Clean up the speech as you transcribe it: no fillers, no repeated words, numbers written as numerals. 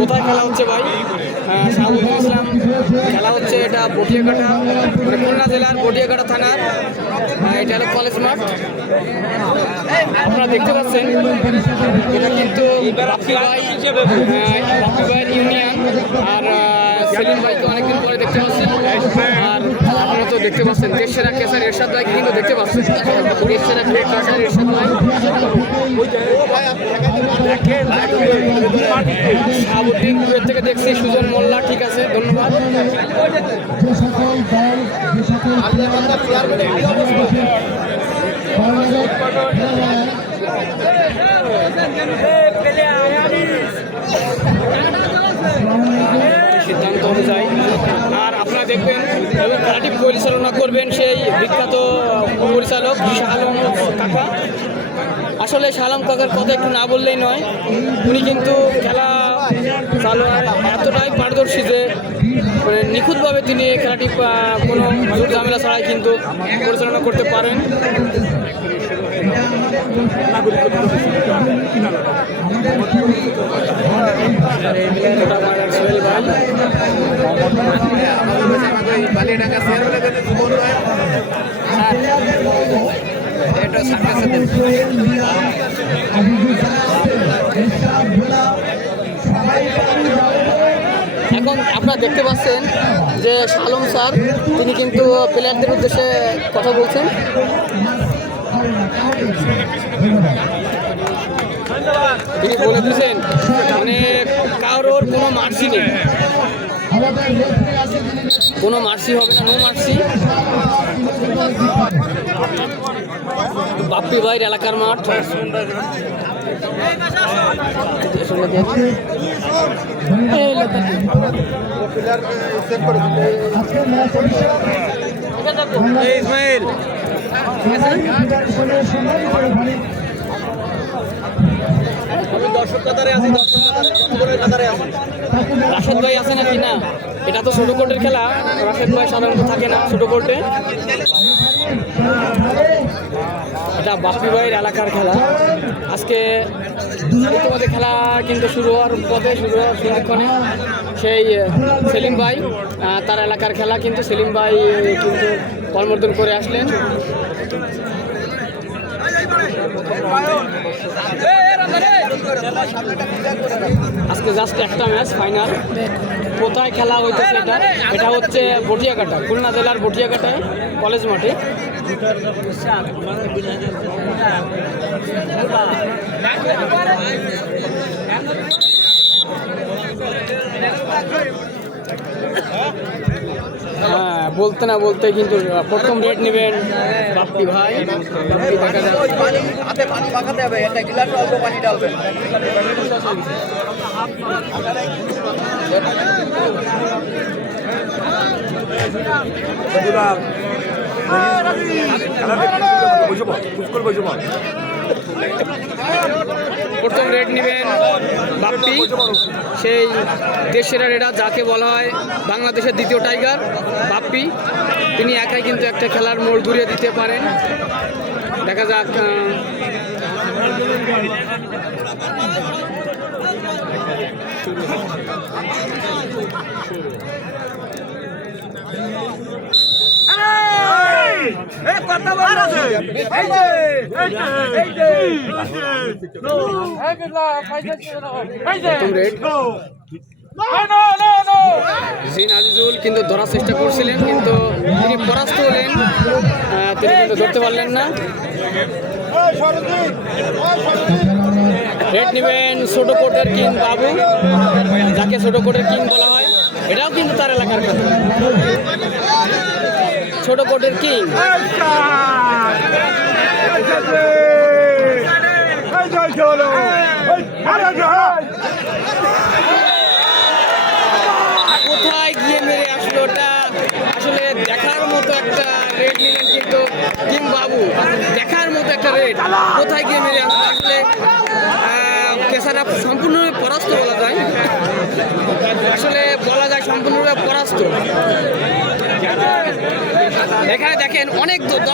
কোথায় খেলা হচ্ছে ভাই? শাহাবুদ্দিন ইসলাম খেলা হচ্ছে, এটা বটিয়াঘাটা, মানে খুলনা জেলার বটিয়াঘাটা থানার, এটা হলো কলেজ মাঠ। আপনারা দেখতে পাচ্ছেন এটা কিন্তু বাপ্পি ভাইয়ের ইউনিয়ন। আর সেলিম ভাইকে অনেকদিন পরে দেখতে পাচ্ছেন। আর আপনারা তো দেখতে পাচ্ছেন দেশসেরা ক্যাসার এরশাদ ভাই কিন্তু দেখতে পাচ্ছেন দেশসেরা ক্যাসার এরশাদ ভাই। শাহাবুদ্দিন দূরের থেকে দেখছি, সুজন মোল্লা, ঠিক আছে, ধন্যবাদ। সিদ্ধান্ত অনুযায়ী। আর আপনারা দেখবেন এবং খেলাটি পরিচালনা করবেন সেই বিখ্যাত পরিচালক শাহ আলম কাকা। আসলে শাহ আলম কাকার কথা একটু না বললেই নয়, উনি কিন্তু খেলা চালায় এতটাই পারদর্শী যে মানে নিখুঁতভাবে তিনি খেলাটি কোনো জোর ঝামেলা ছাড়াই কিন্তু পরিচালনা করতে পারেন। এখন আপনারা দেখতে পাচ্ছেন যে শাহ আলম স্যার তিনি কিন্তু প্লেয়ারদের উদ্দেশ্যে কথা বলছেন। তিনি বলে দিয়েছেন মানে কারোর কোনো মার্সি নেই, কোনো মার্সি হবে না, নো মার্সি। বাপ্পি ভাইয়ের এলাকার মাঠ। ইসমাইল রাশেদ ভাই আছে নাকি না? এটা তো ছোট কোর্টের খেলা, রাশেদ ভাই সাধারণত থাকে না ছোট কোর্টে। এটা বাপ্পি ভাইয়ের এলাকার খেলা। আজকে ইতিমধ্যে খেলা কিন্তু শুরু হওয়ার পথে, শুরু হওয়ার সন্ধিক্ষণে সেই সেলিম ভাই তার এলাকার খেলা, কিন্তু সেলিম ভাই কিন্তু কর্মর্দন করে আসলেন। আজকে জাস্ট একটা ম্যাচ ফাইনাল। কোথায় খেলা হইতেছে এটা? এটা হচ্ছে বটিয়াঘাটা, খুলনা জেলার বটিয়াঘাটায় কলেজ মাঠে। হ্যাঁ, বলতে না বলতে কিন্তু প্রথম রেড নেবেন বাপ্পি ভাই। প্রথম রেড নেবেন বাপ্পি, সেই দেশের রেডার যাকে বলা হয় বাংলাদেশের দ্বিতীয় টাইগার বাপ্পি। তিনি একাই কিন্তু একটা খেলার মোড় ঘুরিয়ে দিতে পারেন। দেখা যাক। জিন আজিজুল কিন্তু ধরার চেষ্টা করছিলেন, কিন্তু তিনি পরাস্ত হলেন, তিনি কিন্তু ধরতে পারলেন না। রেড নেবেন ছোট কোটের কিং বাবু, যাকে ছোট কোটের কিং বলা হয়। এটাও কিন্তু তার এলাকার কথা, ছোট কোটের কিং। কোথায় গিয়ে মেরে আসলো ওটা? আসলে দেখার মতো একটা রেড নিলেন কিন্তু কিং বাবু, দেখার মতো একটা রেড। কোথায় গিয়ে মেরে আসলো? আসলে কেসারা সম্পূর্ণভাবে পরাস্ত বলা যায়, আসলে বলা যায় সম্পূর্ণভাবে পরাস্ত। এখানে দেখেন অনেক দর্শক।